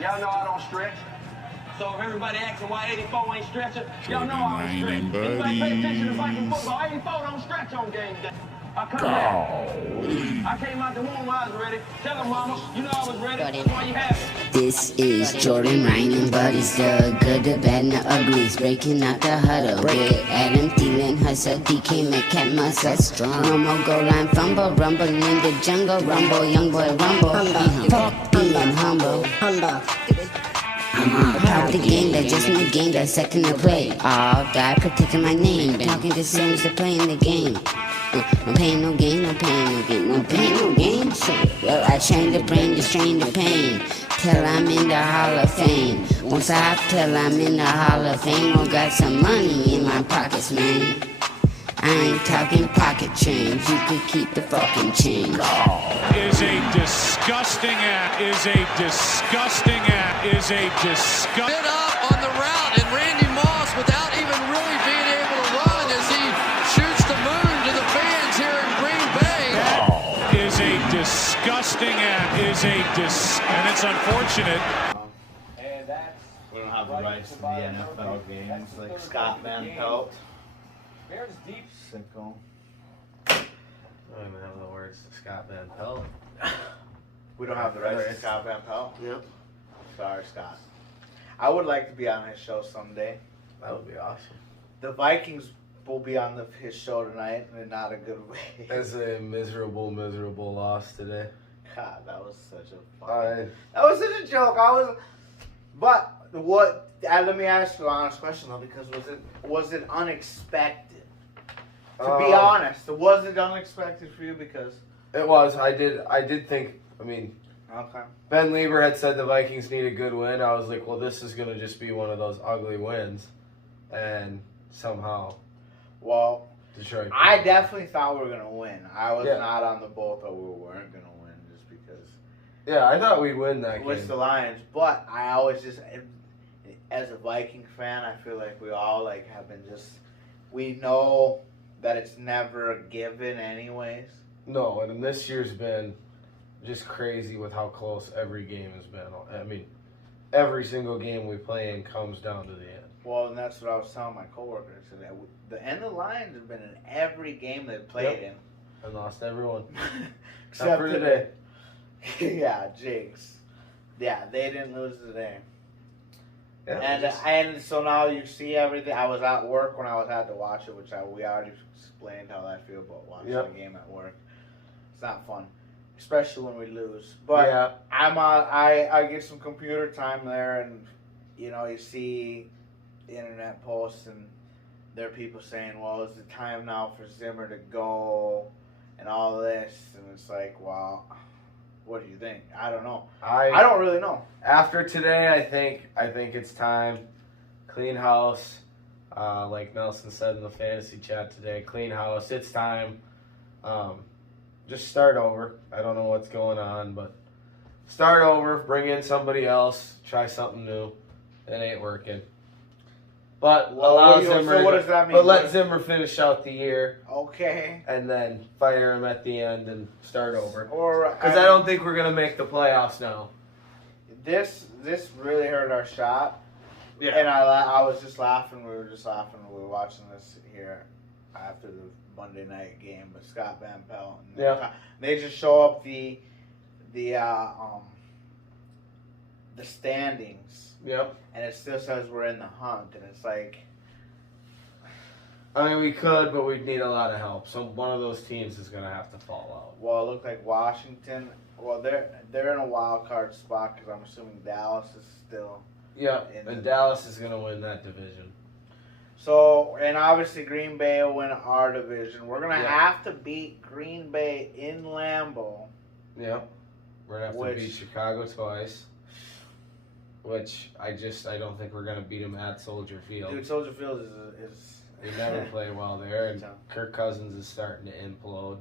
Y'all know I don't stretch. So if everybody asking why 84 ain't stretching, y'all know I don't stretch. Anybody pay attention to Viking football, 84 don't stretch on game day. I come back. I came out the womb, I was ready. Tell them, mama, you know I was ready. That's why you have it. This is Jordan Ryan and Buddies, the good, the bad, and the uglies. Breaking out the huddle with Adam Thielen, Hustle, DK, Metcalf, muscle strong. No more goal line fumble, rumbling in the jungle, rumble, young boy, rumble. Fuck being humble. I'm proud of the game, that just my game, that's second to play. All God protecting my name, talking the same as to playing the game. No pain, no gain, no pain, no gain, no pain, no gain. Well, I train the brain to strain the pain till I'm in the Hall of Fame. Won't stop till I'm in the Hall of Fame. Oh, got some money in my pockets, man. I ain't talking pocket change. You could keep the fucking change. Is a disgusting act. Is a disgusting act. Is a disgusting. Bit up on the route, and Randy Moss, without even really being able to run, as he shoots the moon to the fans here in Green Bay. Is a disgusting act. Is a and it's unfortunate. We don't have the rights to the NFL games like Scott Van Pelt. Bears deep. Sicko. I don't even have the words to Scott Van Pelt. We don't have the rights to Scott Van Pelt? Yep. Sorry, Scott. I would like to be on his show someday. That would be awesome. The Vikings will be on his show tonight in not a good way. That's a miserable loss today. God, that was such a That was such a joke. But what? Let me ask you an honest question though, because was it unexpected? To be honest, was it unexpected for you? Because it was. I did think. I mean, okay. Ben Lieber had said the Vikings need a good win. I was like, well, this is going to just be one of those ugly wins, and somehow, well, Detroit. I definitely thought we were going to win. I was not on the boat that we weren't going to win, just because. Yeah, I thought we'd win that game. With the Lions, but I always just, as a Viking fan, I feel like we all have been we know that it's never a given anyways. No, and this year's been just crazy with how close every game has been. I mean, every single game we play in comes down to the end. Well, and that's what I was telling my coworkers. The Lions have been in every game they've played in. And lost everyone. Except for today. Yeah, jinx. Yeah, they didn't lose today. Yeah, and so now you see everything. I was at work when I had to watch it, which we already explained how I feel about watching a game at work. It's not fun, especially when we lose. But I get some computer time there, and you see internet posts, and there are people saying, "Well, is the time now for Zimmer to go?" and all this, and it's like, well. What do you think? I don't know. I don't really know. After today, I think it's time. Clean house. Like Nelson said in the fantasy chat today, clean house. It's time. Just start over. I don't know what's going on, but start over. Bring in somebody else. Try something new. It ain't working. But allow Zimmer. So what does that mean? But let Zimmer finish out the year. Okay. And then fire him at the end and start over. Because I don't think we're gonna make the playoffs now. This really hurt our shot. Yeah. And I was just laughing. We were just laughing. We were watching this here after the Monday night game with Scott Van Pelt. And they just show up the standings. Yep. And it still says we're in the hunt, and it's like. I mean, we could, but we'd need a lot of help. So one of those teams is going to have to fall out. Well, it looked like Washington. Well, they're in a wild card spot because I'm assuming Dallas is still. Yeah, and Dallas is going to win that division. So, and obviously Green Bay will win our division. We're going to have to beat Green Bay in Lambeau. Yep. We're going to have to beat Chicago twice. Which I don't think we're going to beat them at Soldier Field. Dude, Soldier Field is they never play well there, and Kirk Cousins is starting to implode.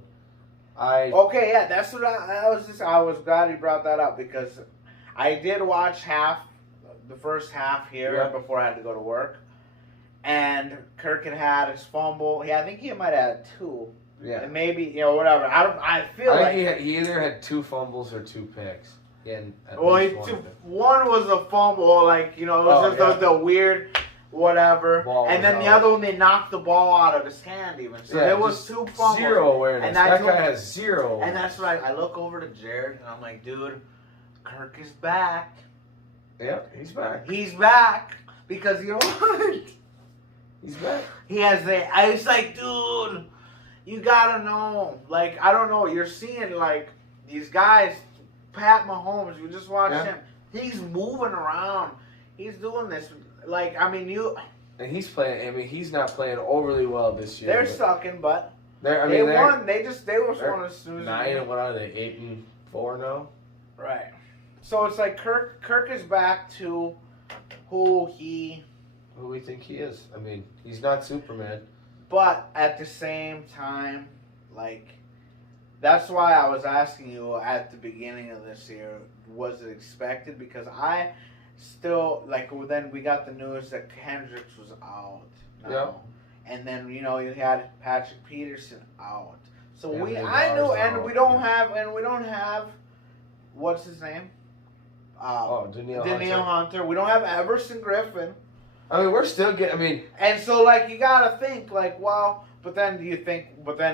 That's what I was glad he brought that up because I did watch the first half here before I had to go to work, and Kirk had his fumble. I think he might have had two. Yeah, and maybe whatever. I think he either had two fumbles or two picks. in. Well, one was a fumble, like, you know, it was just the weird whatever. And then the other one, they knocked the ball out of his hand even. So there was 2 fumbles. Zero awareness. And that guy has zero awareness. And that's right. I look over to Jared, and I'm like, dude, Kirk is back. Yeah, he's back. He's back. Because, you know what? He's back. He has I was like, dude, you gotta know. Like, I don't know. You're seeing, like, these guys, Pat Mahomes, we just watched him. He's moving around. He's doing this. Like, I mean, and he's playing. I mean, he's not playing overly well this year. They're sucking, but they won. They were one of the snoozing. 9 and what are they? 8-4 now. Right. So it's like Kirk is back to who we think he is. I mean, he's not Superman. But at the same time, like, that's why I was asking you at the beginning of this year, was it expected? Because I still, like, then we got the news that Kendricks was out. Yeah. And then, you know, you had Patrick Peterson out. So and I knew, and we don't have, what's his name? Danielle Hunter. We don't have Everson Griffin. I mean, we're still getting, And so, like, you gotta think, like, well, but then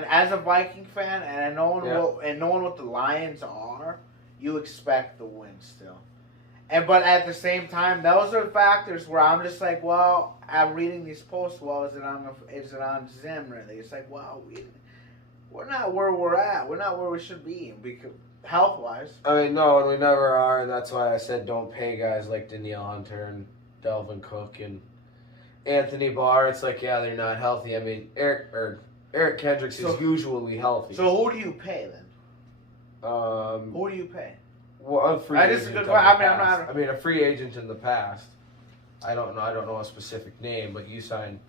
as a Viking fan, and knowing what the Lions are, you expect the win still. But at the same time, those are factors where I'm just like, well, I'm reading these posts. Well, is it on Zim really? It's like, well, we're not where we're at. We're not where we should be because health wise. I mean, no, and we never are, and that's why I said don't pay guys like Danielle Hunter and Dalvin Cook and Anthony Barr. It's like, yeah, they're not healthy. I mean, Eric Kendricks is usually healthy. So who do you pay then? Who do you pay? Well, a free agent. I mean, a free agent in the past. I don't know a specific name, but you signed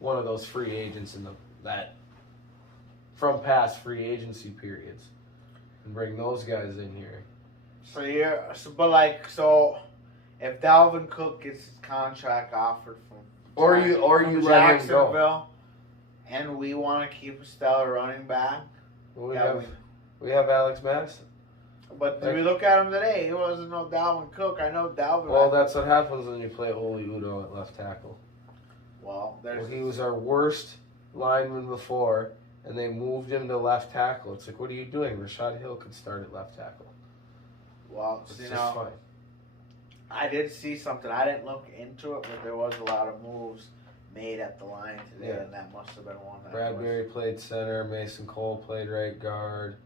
one of those free agents from past free agency periods, and bring those guys in here. So if Dalvin Cook gets his contract offered from or you let him go, and we want to keep a stellar running back, we have Alex Madison. But we look at him today, he wasn't no Dalvin Cook. I know Dalvin. Well, that's what happens when you play Oli Udoh at left tackle. He was our worst lineman before, and they moved him to left tackle. It's like, what are you doing? Rashad Hill could start at left tackle. Well, it's just fine. I did see something. I didn't look into it, but there was a lot of moves made at the line today, and that must have been one. Bradbury played center. Mason Cole played right guard.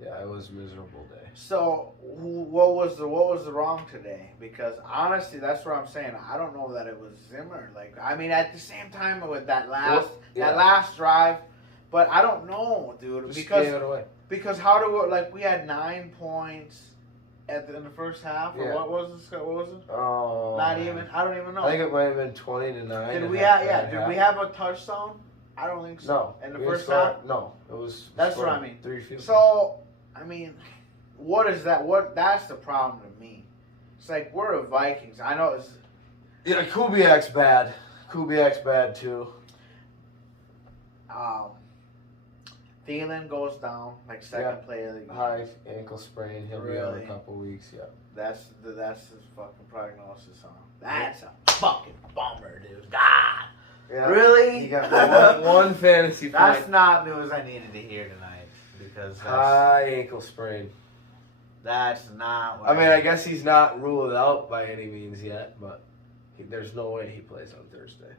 Yeah, it was a miserable day. So, what was the wrong today? Because honestly, that's what I'm saying. I don't know that it was Zimmer. Like, I mean, at the same time with that last drive, but I don't know, dude. Just gave it away. Because we had 9 points in the first half, or what was it? Oh, not even. I don't even know. I think it might have been 20-9. Did we have a touchdown? I don't think so. No. In the first half? No. It was. That's what I mean. 3 field goals. So, I mean, what is that? That's the problem to me. It's like, we're the Vikings. I know it's. Yeah, Kubiak's bad. Kubiak's bad too. Thielen goes down, like second play of the game. High ankle sprain. He'll be out a couple weeks. Yeah. That's his fucking prognosis on. That's a fucking bummer, dude. God. Yeah. Really? You got one fantasy point. That's not news I needed to hear tonight because high ankle sprain. That's not. I mean, I guess he's not ruled out by any means yet, but there's no way he plays on Thursday.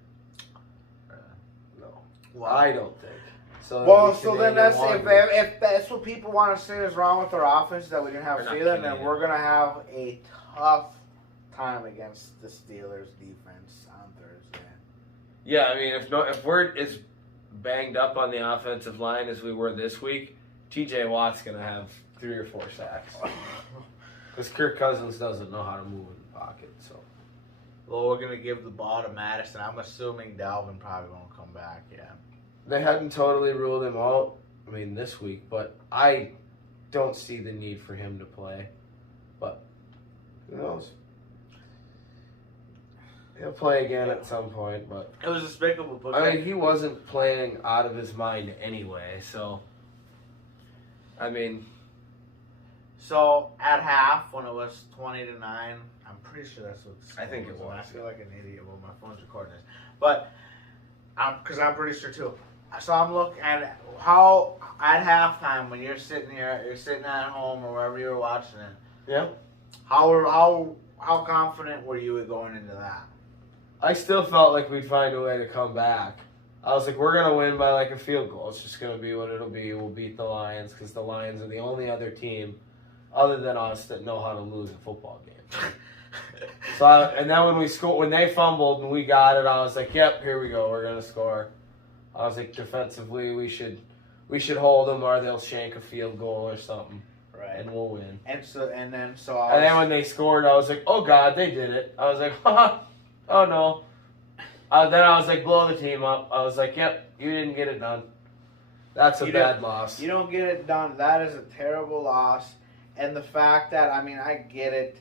No, well, I don't think. So then if that's what people want to say is wrong with our offense, that we didn't have Thielen, then we're gonna have a tough time against the Steelers defense on Thursday. Yeah, I mean, if we're as banged up on the offensive line as we were this week, T.J. Watt's gonna have 3 or 4 sacks because Kirk Cousins doesn't know how to move in the pocket. So, well, we're gonna give the ball to Madison. I'm assuming Dalvin probably won't come back. Yeah. They hadn't totally ruled him out, I mean, this week, but I don't see the need for him to play. But who knows? He'll play again at some point, but it was despicable. I mean, he wasn't playing out of his mind anyway, so I mean, So at half, when it was 20-9, I'm pretty sure that's what the score I think it was. I feel like an idiot when my phone's recording this, but because I'm pretty sure too. So I'm looking at how at halftime when you're sitting here, you're sitting at home or wherever you were watching it. Yeah. How confident were you going into that? I still felt like we'd find a way to come back. I was like, we're going to win by like a field goal. It's just going to be what it'll be. We'll beat the Lions because the Lions are the only other team other than us that know how to lose a football game. And then when they fumbled and we got it, I was like, yep, here we go. We're going to score. I was like, defensively, we should hold them or they'll shank a field goal or something. Right. And we'll win. And then when they scored, I was like, oh, God, they did it. I was like, oh, no. Then I was like, blow the team up. I was like, yep, you didn't get it done. That's a bad loss. You don't get it done. That is a terrible loss. And the fact that, I mean, I get it.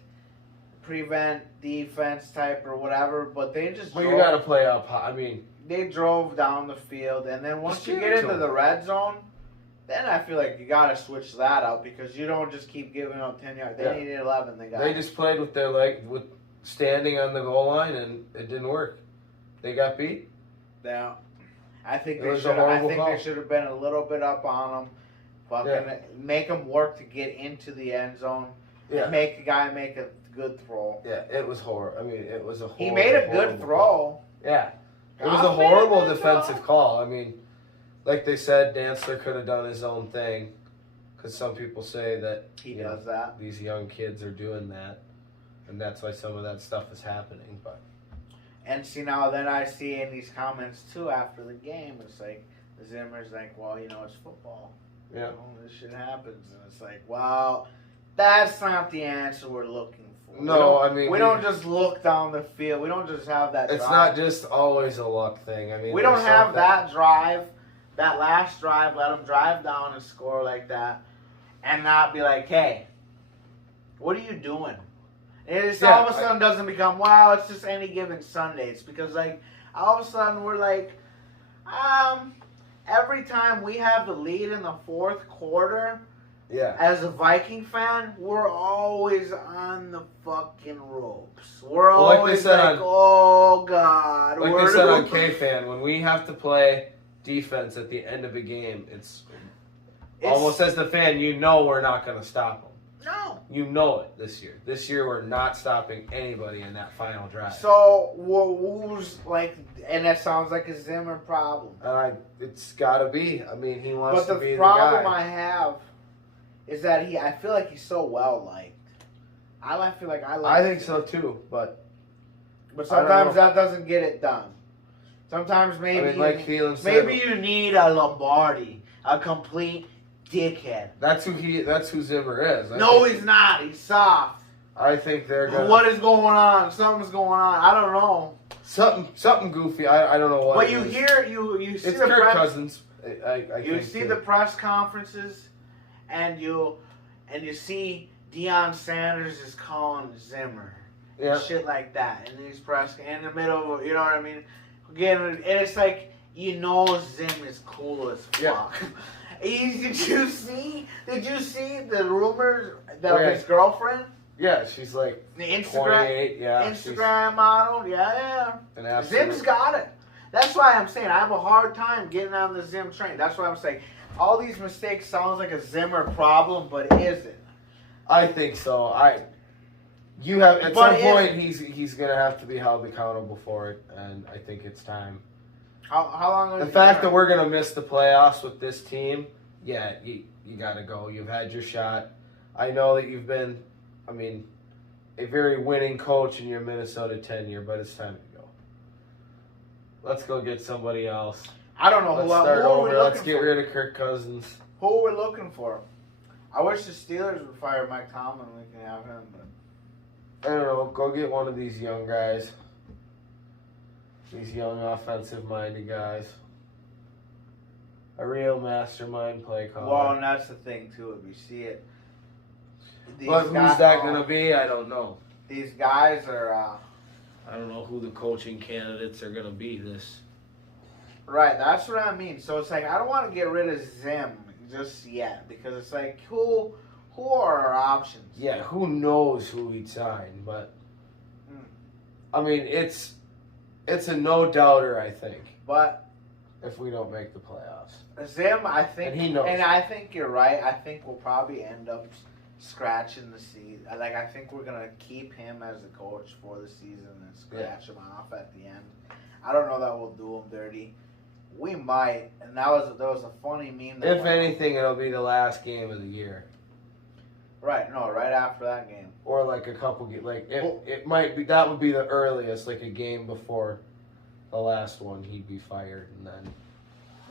Prevent defense type or whatever, but they just you got to play up high. I mean, they drove down the field, and then once you get into the red zone, then I feel like you got to switch that out because you don't just keep giving up 10 yards. They needed 11. They just played with their with standing on the goal line, and it didn't work. They got beat. Yeah, I think they should have been a little bit up on them. Fucking make them work to get into the end zone. Yeah. Make the guy make a good throw. Yeah, it was horrible. I mean, it was a horrible. He made a good throw. Call. Yeah. It was a horrible defensive call. I mean, like they said, Dantzler could have done his own thing because some people say that he does that. These young kids are doing that, and that's why some of that stuff is happening. But and see now, then I see in these comments too after the game, it's like Zimmer's like, well, it's football. Yeah, this shit happens, and it's like, well, that's not the answer we're looking for. No, I mean, we don't just look down the field. We don't just have that. It's not just always a luck thing. I mean, we don't have that drive, that last drive. Let them drive down and score like that, and not be like, hey, what are you doing? It's all of a sudden doesn't become, wow, it's just any given Sunday. It's because like all of a sudden we're like, every time we have the lead in the fourth quarter. Yeah. As a Viking fan, we're always on the fucking ropes. We're always like, oh, God. Like they said on K-Fan, when we have to play defense at the end of a game, it's almost as the fan, we're not going to stop them. No. You know it this year. This year, we're not stopping anybody in that final drive. So, who's like, and that sounds like a Zimmer problem. It's got to be. I mean, he wants to be the guy. But the problem I have is that I feel like he's so well liked. I feel like I like. I think so too, but sometimes that doesn't get it done. Sometimes maybe you need a Lombardi, a complete dickhead. That's who Zimmer is. He's not. He's soft. I think they're gonna. What is going on? Something's going on. I don't know. Something goofy. I don't know what. But you hear you see it's the Kirk Cousins. You see the press conferences. And you see Deion Sanders is calling Zimmer and shit like that in these press in the middle of, you know what I mean? Again, and it's like Zim is cool as fuck. Did you see the rumors of his girlfriend? Yeah, she's like the Instagram 28, Instagram model. Yeah. Zim's got it. That's why I'm saying I have a hard time getting on the Zim train. That's what I'm saying. All these mistakes sounds like a Zimmer problem, but it isn't. I think so. At some point he's gonna have to be held accountable for it, and I think it's time. How long? The fact that we're gonna miss the playoffs with this team, you gotta go. You've had your shot. I know that you've been, a very winning coach in your Minnesota tenure, but it's time to go. Let's go get somebody else. I don't know Let's start over. Let's get rid of Kirk Cousins. Who are we looking for? I wish the Steelers would fire Mike Tomlin. We can have him, but I don't know. Go get one of these young guys. These young offensive-minded guys. A real mastermind play caller. Well, and that's the thing too. If you see it, but who's that going to be? I don't know. These guys are. I don't know who the coaching candidates are going to be this. Right, that's what I mean. So it's like I don't want to get rid of Zim just yet because it's like who who are our options? Yeah, who knows who we'd sign, but I mean, it's a no-doubter, I think. But if we don't make the playoffs, Zim, I think, and he knows. And I think you're right. I think we'll probably end up scratching the season. Like, I think we're gonna keep him as the coach for the season and scratch him off at the end. I don't know that we'll do him dirty. We might, and there was a funny meme. If anything, it'll be the last game of the year. Right after that game. Or like a couple, it might be, that would be the earliest, like a game before the last one, he'd be fired, and then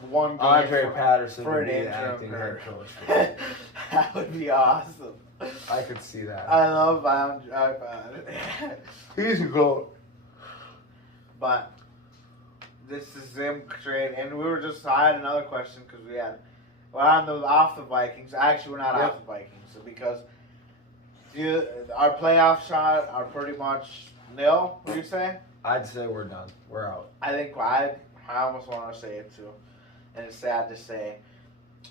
one game Andre Patterson for would an be the interim acting head coach. That would be awesome. I could see that. I love Andre. He's a goat. But this is Zim trade, and we were just, I had another question because we're off the Vikings. Actually, we're not off the Vikings, so because our playoff shot are pretty much nil. What do you say? I'd say we're done. We're out. I think I almost want to say it too, and it's sad to say.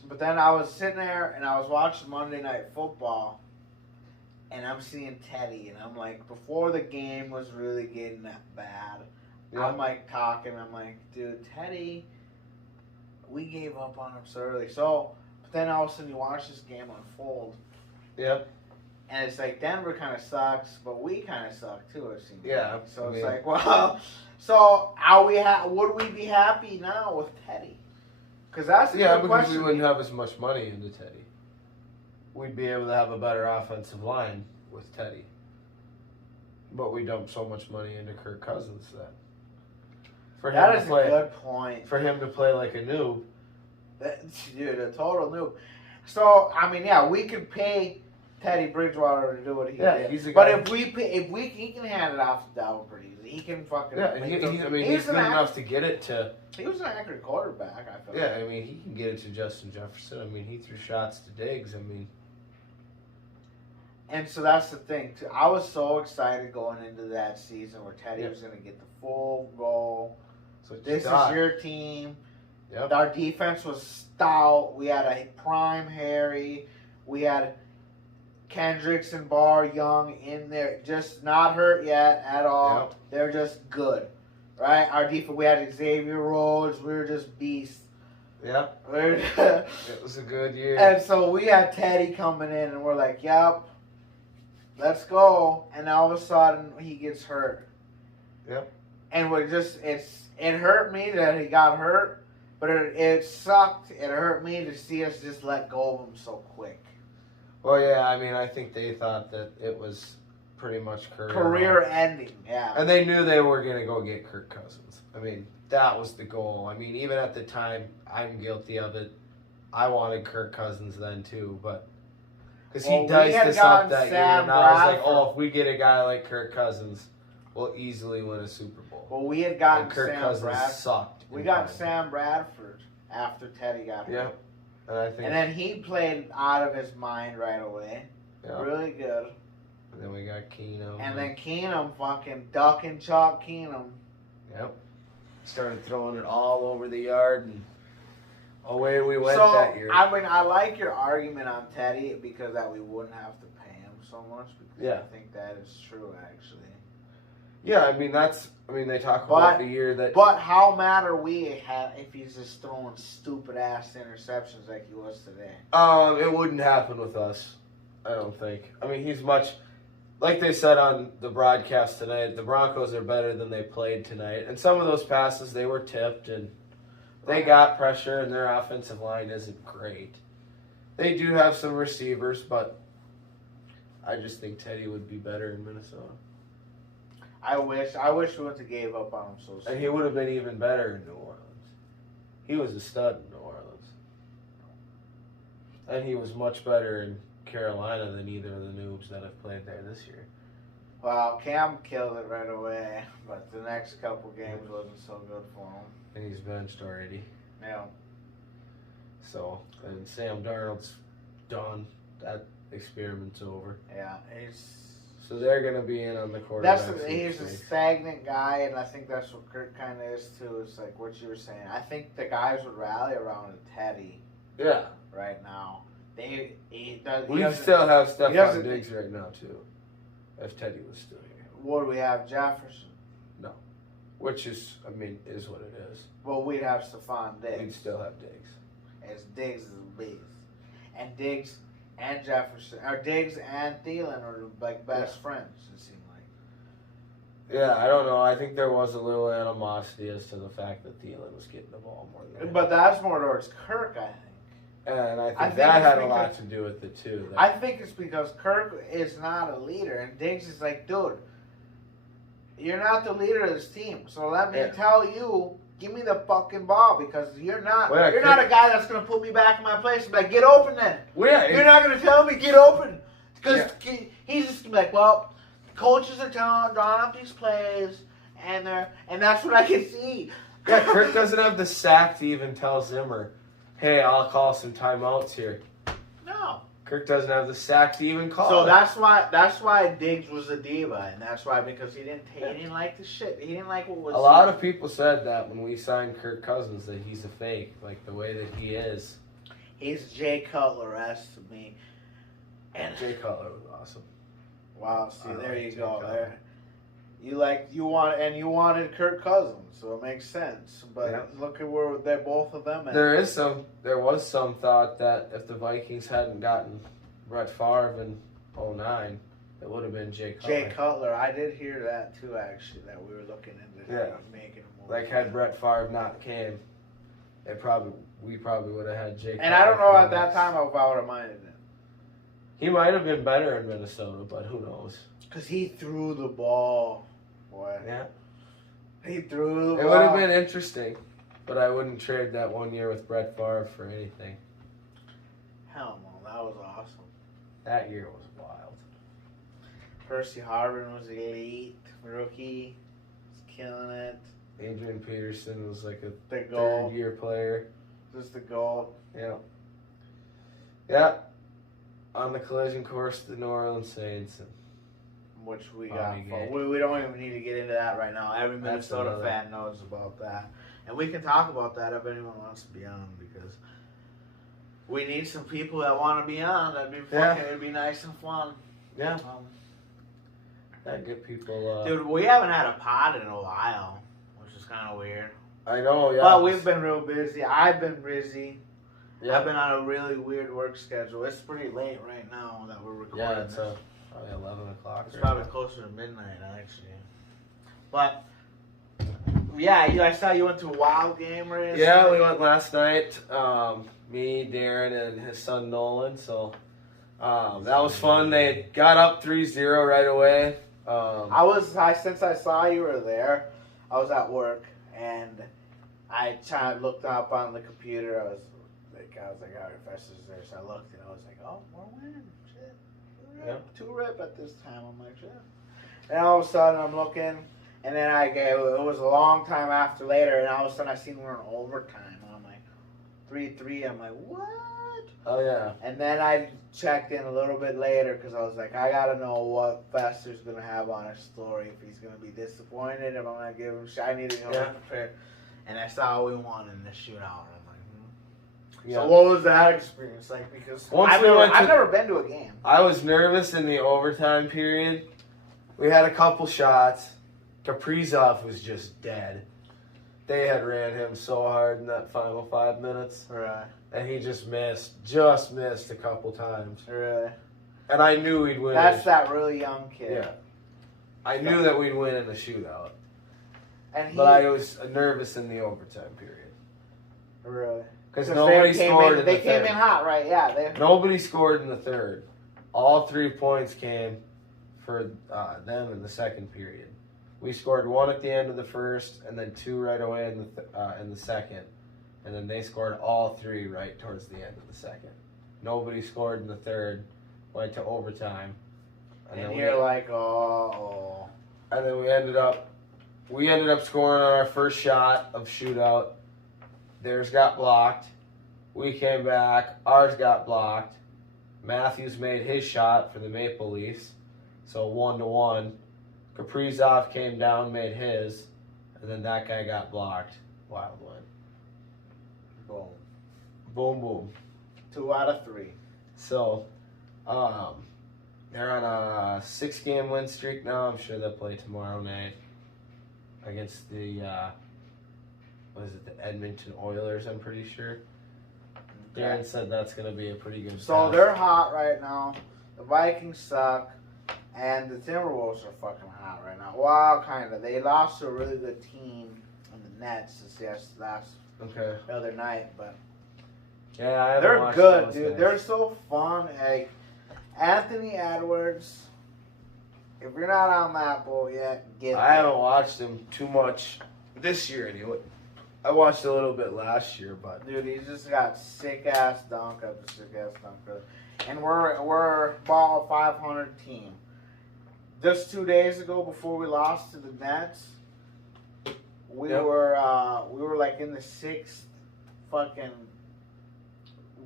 But then I was sitting there and I was watching Monday Night Football, and I'm seeing Teddy, and I'm like, before the game was really getting that bad, I'm like talking, I'm like, dude, Teddy, we gave up on him so early. So, but then all of a sudden you watch this game unfold. Yep. And it's like Denver kind of sucks, but we kind of suck too. It seems. Yeah. Like. So it's like, well, so are we? Would we be happy now with Teddy? Because that's a good because question. we wouldn't have as much money into Teddy. We'd be able to have a better offensive line with Teddy. But we dumped so much money into Kirk Cousins then. That is a good point. For him to play like a noob. Dude, a total noob. So I mean, yeah, we could pay Teddy Bridgewater to do what he did. He's a guy. But he can hand it off to Dalvin pretty easy. He can fucking. Yeah, he's good enough to get it to. He was an accurate quarterback, I felt. Yeah, I mean, he can get it to Justin Jefferson. I mean, he threw shots to Diggs. I mean. And so that's the thing, too. I was so excited going into that season where Teddy was going to get the full goal. So this is your team. Yep. Our defense was stout. We had a prime Harry. We had Kendricks and Barr Young in there, just not hurt yet at all. Yep. They're just good, right? Our defense, we had Xavier Rhodes. We were just beasts. Yep. It was a good year. And so we had Teddy coming in, and we're like, yep, let's go. And all of a sudden, he gets hurt. Yep. And we're just, it hurt me that he got hurt, but it sucked. It hurt me to see us just let go of him so quick. Well, yeah, I mean, I think they thought that it was pretty much career ending, yeah. And they knew they were going to go get Kirk Cousins. I mean, that was the goal. I mean, even at the time, I'm guilty of it. I wanted Kirk Cousins then, too, but because he diced us up that year, and I was like, oh, if we get a guy like Kirk Cousins, we'll easily win a Super Bowl. Well, we had gotten Kirk Cousins sucked. We got Sam Bradford after Teddy got hurt. Yeah. And then he played out of his mind right away. Yep. Really good. And then we got Keenum. And then Keenum, fucking duck and chalk Keenum. Yep. Started throwing it all over the yard, and away we went that year. I mean, I like your argument on Teddy because that we wouldn't have to pay him so much. Because I think that is true, actually. Yeah, I mean, they talk about the year that... But how mad are we if he's just throwing stupid-ass interceptions like he was today? It wouldn't happen with us, I don't think. I mean, he's much... Like they said on the broadcast tonight, the Broncos are better than they played tonight. And some of those passes, they were tipped, and they got pressure, and their offensive line isn't great. They do have some receivers, but I just think Teddy would be better in Minnesota. I wish we would have gave up on him so soon. And he would have been even better in New Orleans. He was a stud in New Orleans. And he was much better in Carolina than either of the noobs that have played there this year. Well, Cam killed it right away, but the next couple games wasn't so good for him. And he's benched already. Yeah. So, and Sam Darnold's done. That experiment's over. Yeah, So they're going to be in on the quarterback. He's a stagnant guy, and I think that's what Kirk kind of is too. It's like what you were saying. I think the guys would rally around a Teddy. Yeah. Right now, We still have Stephon Diggs right now too. If Teddy was still here. What do we have? Jefferson. No. Which is, is what it is. Well, we'd have Stephon Diggs. We'd still have Diggs. As Diggs is a beast. And Diggs and Jefferson, or Diggs and Thielen are like best friends, it seemed like. Yeah, I don't know. I think there was a little animosity as to the fact that Thielen was getting the ball more than him. But that's more towards Kirk, I think. And I think that had a lot to do with it too. I think it's because Kirk is not a leader, and Diggs is like, dude, you're not the leader of this team. So let me tell you, give me the fucking ball because you're not. Well, you're not a guy that's gonna put me back in my place and be like, get open then. Well, you're not gonna tell me get open because he's just gonna be like, well, coaches are drawing up these plays, and that's what I can see. Yeah, Kirk doesn't have the sack to even tell Zimmer, hey, I'll call some timeouts here. No. Kirk doesn't have the sack to even call. So that's why Diggs was a diva, and that's why because he didn't like the shit. He didn't like what was. A lot of people said that when we signed Kirk Cousins that he's a fake, like the way that he is. He's Jay Cutler-esque to me. And Jay Cutler was awesome. Wow, see there you go. There. You wanted Kirk Cousins, so it makes sense. But look at where they're both of them at. There was some thought that if the Vikings hadn't gotten Brett Favre in 2009, it would have been Jay Cutler. Jay Cutler, I did hear that too. Actually, that we were looking into making a move. Like had Brett Favre not came, we probably would have had Jay. And Cutler I don't know at that time if I would have minded it. He might have been better in Minnesota, but who knows? Because he threw the ball. Boy. Yeah. He threw the ball. It would have been interesting, but I wouldn't trade that 1 year with Brett Favre for anything. Hell no, that was awesome. That year was wild. Percy Harvin was elite. Rookie. Was killing it. Adrian Peterson was like a third year player. Just the goal. Yeah. Yeah. On the collision course, the New Orleans Saints. Which we got. We don't even need to get into that right now. Every Minnesota fan knows about that. And we can talk about that if anyone wants to be on because we need some people that want to be on. That'd be fucking, it'd be nice and fun. Yeah. That'd get people... Dude, we haven't had a pod in a while, which is kind of weird. I know, yeah. But we've been real busy. I've been busy. Yeah. I've been on a really weird work schedule. It's pretty late right now that we're recording. Yeah, it's probably 11 o'clock. It's probably closer to midnight, actually. But, yeah, I saw you went to a Wild game, right? Yeah, we went last night. Me, Darren, and his son Nolan. So that was fun. They got up 3-0 right away. Since I saw you were there, I was at work, and I looked up on the computer. I was like, our professor's there. So I looked, and I was like, oh, we're winning. Shit. Two rip at this time. I'm like, shit. And all of a sudden, I'm looking, and then it was a long time after later, and all of a sudden, I seen we're in overtime. And I'm like, 3-3. I'm like, what? Oh, yeah. And then I checked in a little bit later because I was like, I got to know what Fester's going to have on his story. If he's going to be disappointed, if I'm going to give him shit. I need to know prepared. And I saw we won in the shootout. I'm like, Yeah. So what was that experience like? Because I've never been to a game. I was nervous in the overtime period. We had a couple shots. Kaprizov was just dead. They had ran him so hard in that final 5 minutes. Right. And he just missed a couple times. Really? And I knew we'd win. That's that really young kid. Yeah. I knew that we'd win in the shootout. But I was nervous in the overtime period. Really? Because nobody scored in the third. They came in hot, right? Yeah. Nobody scored in the third. All 3 points came for them in the second period. We scored 1 at the end of the first, and then 2 right away in the second. And then they scored all 3 right towards the end of the second. Nobody scored in the third. Went to overtime. And you're like, oh. And then we ended up scoring on our first shot of shootout. Theirs got blocked. We came back. Ours got blocked. Matthews made his shot for the Maple Leafs. So 1-1. Kaprizov came down, made his. And then that guy got blocked. Wild win. Boom. Boom, boom. 2 out of 3. So, they're on a 6-game win streak now. I'm sure they'll play tomorrow night against the the Edmonton Oilers, I'm pretty sure. Darren said that's going to be a pretty good So test. they're hot right now. The Vikings suck. And the Timberwolves are fucking hot right now. Well, kind of. They lost to a really good team in the Nets the other night, but Yeah, they're good, dude. Guys. They're so fun. Like Anthony Edwards. If you're not on that boat yet, get. I haven't watched him too much this year anyway. I watched a little bit last year, but dude, he's just got sick ass dunk after sick ass dunk. And we're ball 500 team. Just 2 days ago, before we lost to the Nets, we were like in the 6th fucking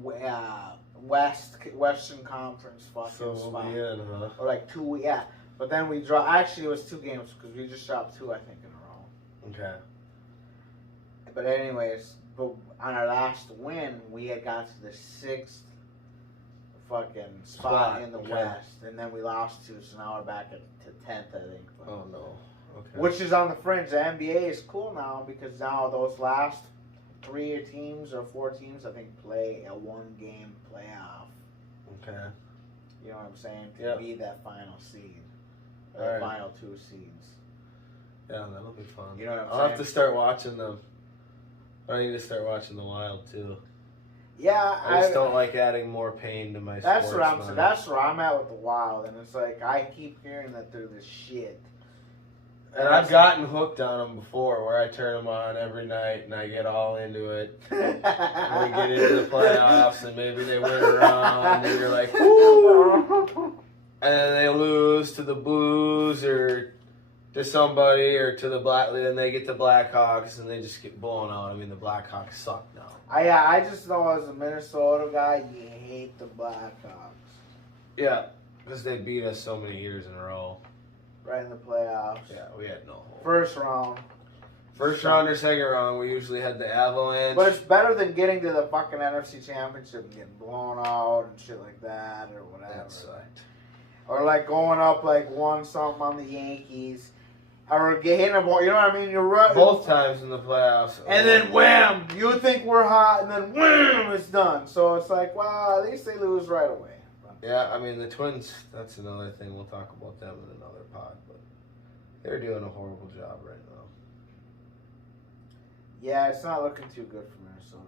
Western Conference fucking spot. Or like 2, yeah. But then we dropped. Actually, it was 2 games because we just dropped 2, I think, in a row. Okay. But anyways, on our last win, we had got to the 6th fucking spot in the West, and then we lost 2, so now we're back to 10th, I think. But, oh no. Okay. Which is on the fringe. The NBA is cool now because now those last 3 teams or 4 teams, I think, play a 1-game playoff. Okay. You know what I'm saying? To be that final seed. Or the final 2 seeds. Yeah, that'll be fun. You know what I'm I'll saying? have to start watching them. I need to start watching the Wild too. Yeah, I just don't like adding more pain to my. That's what I'm saying. That's where I'm at with the Wild, and it's like I keep hearing that they're the shit. And I've gotten hooked on them before, where I turn them on every night and I get all into it. And we get into the playoffs, and maybe they win a round, and you're like, woo! And then they lose to the Blues or to somebody or to the then they get the Blackhawks and they just get blown out. I mean, the Blackhawks suck now. I just know as a Minnesota guy, you hate the Blackhawks. Yeah, because they beat us so many years in a row. Right in the playoffs. Yeah, we had no hope. First round or second round, we usually had the Avalanche. But it's better than getting to the fucking NFC Championship and getting blown out and shit like that or whatever. That sucked. Or like going up like 1-something on the Yankees. Or hitting a ball, you know what I mean? You're right. Both times in the playoffs. And then wham! You think we're hot, and then wham! It's done. So it's like, well, at least they lose right away. Yeah, I mean, the Twins, that's another thing. We'll talk about them in another pod. But they're doing a horrible job right now. Yeah, it's not looking too good for Minnesota.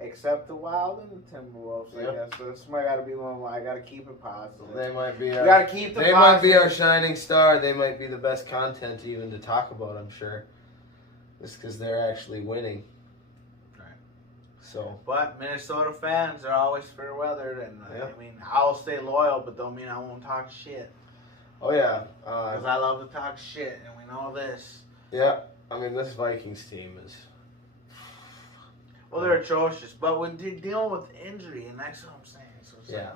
Except the Wild and the Timberwolves, I guess. So this might got to be one. I got to keep it positive. They might be. Got to keep the. They might be our shining star. They might be the best content even to talk about. I'm sure, just because they're actually winning. Right. So. But Minnesota fans are always fair weathered, and I mean, I'll stay loyal, but don't mean I won't talk shit. Oh yeah. Because I love to talk shit, and we know this. Yeah, I mean this Vikings team is. Well, they're atrocious, but when they're dealing with injury, and that's what I'm saying. So yeah.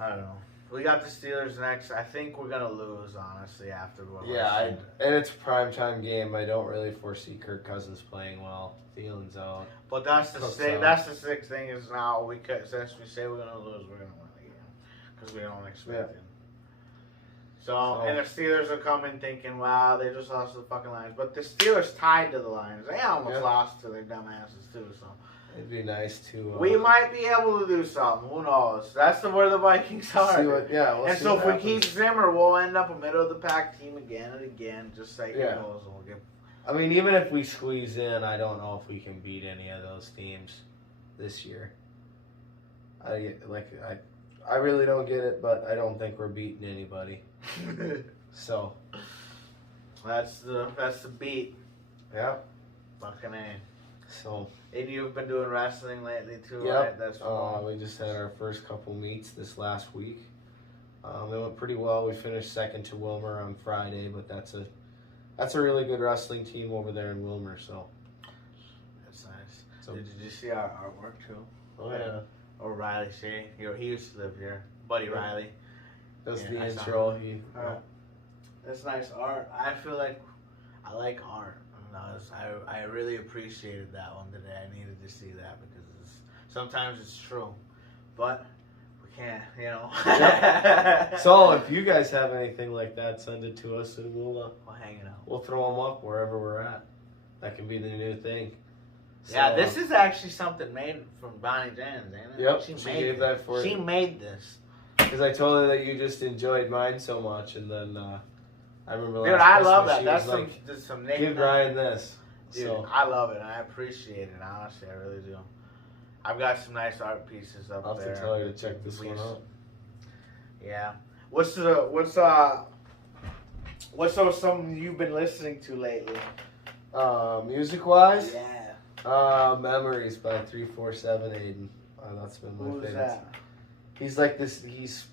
I don't know. We got the Steelers next. I think we're gonna lose, honestly, after what. Yeah, and it's a primetime game. I don't really foresee Kirk Cousins playing well. Thiel's out. But that's the thing. That's the sick thing is now since we say we're gonna lose, we're gonna win the game because we don't expect it. So, and the Steelers will come in thinking, wow, they just lost to the fucking Lions. But the Steelers tied to the Lions. They almost lost to their dumbasses, too. So it'd be nice to... we might be able to do something. Who knows? That's where the Vikings are. We'll so if we keep Zimmer, we'll end up a middle-of-the-pack team again and again, just like it goes. I mean, even if we squeeze in, I don't know if we can beat any of those teams this year. I really don't get it, but I don't think we're beating anybody. So that's the beat. Yeah. Fucking A. So. And you've been doing wrestling lately too, yep. right? That's we just had our first couple meets this last week. It went pretty well. We finished second to Wilmer on Friday, but that's a really good wrestling team over there in Wilmer. So. That's nice. So, did you see our artwork too? Oh yeah. Or Riley Shea. He used to live here. Buddy Riley. That's the intro. That's nice art. I feel like I like art. I really appreciated that one today. I needed to see that because sometimes it's true. but we can't, you know. So if you guys have anything like that, send it to us and we'll hang it out. we'll throw them up wherever we're at. That can be the new thing. Yeah, So, this is actually something made from Bonnie Jans, ain't it? Yep, she gave that for She you. made this. Because I told her that you just enjoyed mine so much, and then I remember Dude, last I love Christmas, that. she That's was like, some, some Nick. give Ryan this. Dude, So I love it. And I appreciate it. Honestly, I really do. I've got some nice art pieces up I'll have there. to tell her to check this one out. Yeah. What's something you've been listening to lately? Music wise, Yeah. Memories by 347 Aiden. That's been my Who's favorite. that? He's like this. He's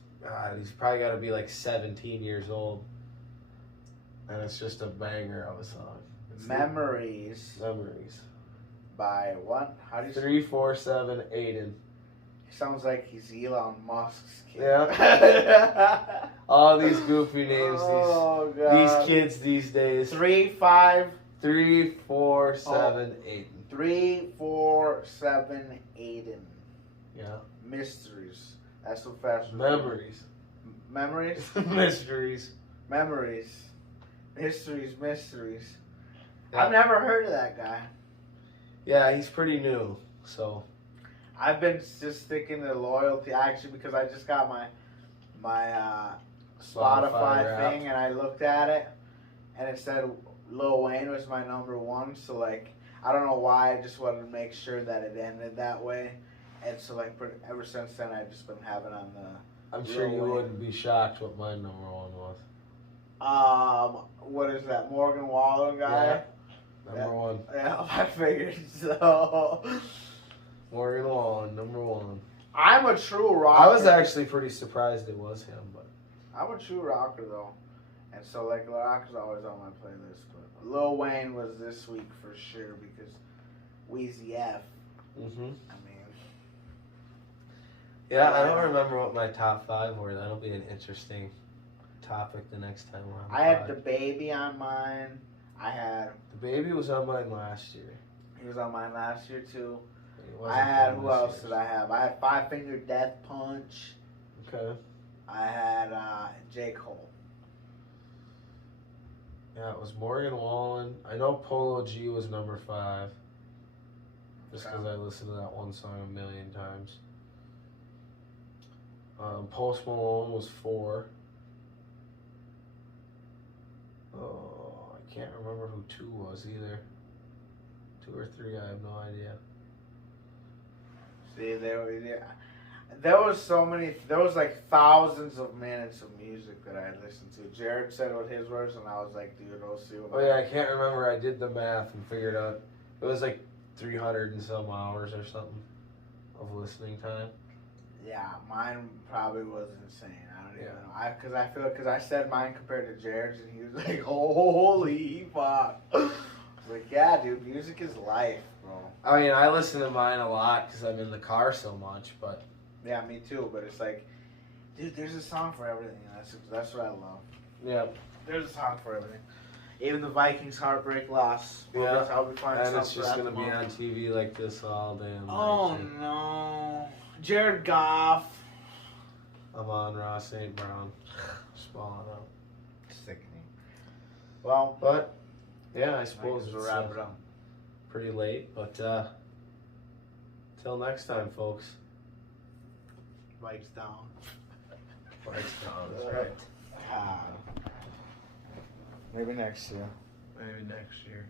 probably got to be like 17 years old, and it's just a banger of a song. It's Memories Memories by what? How do you say? 347 Aiden. He sounds like he's Elon Musk's kid. Yeah. All these goofy names. Oh, These God. kids these days. 347 Aiden. 347 Aiden. Yeah. Mysteries. That's so fast. Memories. Memories? Mysteries. Memories. Mysteries. Yeah. I've never heard of that guy. Yeah, he's pretty new. So. I've been just sticking to loyalty actually because I just got my Spotify Wrapped. thing and I looked at it and it said Lil Wayne was my number one. So like I don't know why, I just wanted to make sure that it ended that way. And so like ever since then I've just been having on the. I'm sure Lil you Wayne. wouldn't be shocked what my number one was. What is that Morgan Wallen guy? Number one. Yeah, I figured so. Morgan Wallen, number one. I'm a true rocker. I was actually pretty surprised it was him, but I'm a true rocker though, and so like rock's always on my playlist. But Lil Wayne was this week for sure because Wheezy F. I mean, yeah, I don't remember what my top 5 were. That'll be an interesting topic the next time we're on. I had the baby on mine. I had The Baby was on mine last year. he was on mine last year too. It I wasn't had on who this else year's. did I have? I had Five Finger Death Punch. Okay. I had J. Cole. Yeah, it was Morgan Wallen. I know Polo G was number 5. Just because I listened to that one song a million times. Post Malone was 4. Oh, I can't remember who 2 was either. 2 or 3, I have no idea. See, there was so many. There was like thousands of minutes of music that I had listened to. Jared said what his was, and I was like, dude, I'll see what. Oh yeah, I can't remember. I did the math and figured out it was like 300 and some hours or something of listening time. Yeah, mine probably was insane. I don't even know. Because I said mine compared to Jared's, and he was like, holy fuck. I was like, yeah, dude, music is life, bro. I mean, I listen to mine a lot because I'm in the car so much, but Yeah, me too. But it's like, dude, there's a song for everything. And that's what I love. yeah. There's a song for everything. Even the Vikings heartbreak loss. Yeah. I'll be finding And it's something just for going to that be on tomorrow. TV like this all day. And Oh night, too. no, Jared Goff. I'm on Ross St. Brown. Spalling out. Sickening. Well, But, yeah, I I suppose guess it's we'll wrap it up. pretty late. But, till next time, folks. Lights down. Lights down, that's right. Maybe next year. Maybe next year.